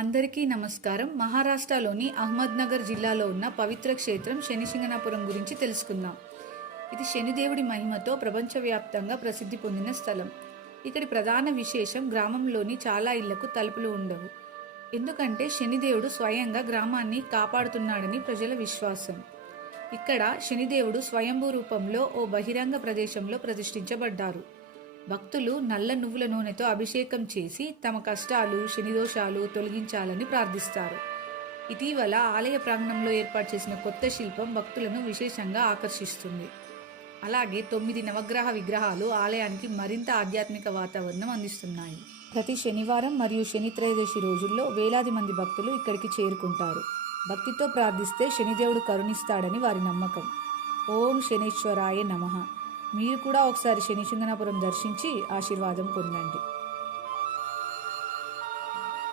అందరికీ నమస్కారం. మహారాష్ట్రలోని అహ్మద్నగర్ జిల్లాలో ఉన్న పవిత్ర క్షేత్రం శనిశింగణాపురం గురించి తెలుసుకుందాం. ఇది శనిదేవుడి మహిమతో ప్రపంచవ్యాప్తంగా ప్రసిద్ధి పొందిన స్థలం. ఇక్కడి ప్రధాన విశేషం గ్రామంలోని చాలా ఇళ్లకు తలుపులు ఉండవు. ఎందుకంటే శనిదేవుడు స్వయంగా గ్రామాన్ని కాపాడుతున్నాడని ప్రజల విశ్వాసం. ఇక్కడ శనిదేవుడు స్వయంభూ రూపంలో ఓ బహిరంగ ప్రదేశంలో ప్రతిష్ఠించబడ్డారు. భక్తులు నల్ల నువ్వుల నూనెతో అభిషేకం చేసి తమ కష్టాలు, శనిదోషాలు తొలగించాలని ప్రార్థిస్తారు. ఇటీవల ఆలయ ప్రాంగణంలో ఏర్పాటు చేసిన కొత్త శిల్పం భక్తులను విశేషంగా ఆకర్షిస్తుంది. అలాగే 9 నవగ్రహ విగ్రహాలు ఆలయానికి మరింత ఆధ్యాత్మిక వాతావరణం అందిస్తున్నాయి. ప్రతి శనివారం మరియు శని త్రయోదశి రోజుల్లో వేలాది మంది భక్తులు ఇక్కడికి చేరుకుంటారు. భక్తితో ప్రార్థిస్తే శనిదేవుడు కరుణిస్తాడని వారి నమ్మకం. ఓం శనీశ్వరాయ నమః. మీరు కూడా ఒకసారి శనిశింగణాపురం దర్శించి ఆశీర్వాదం పొందండి.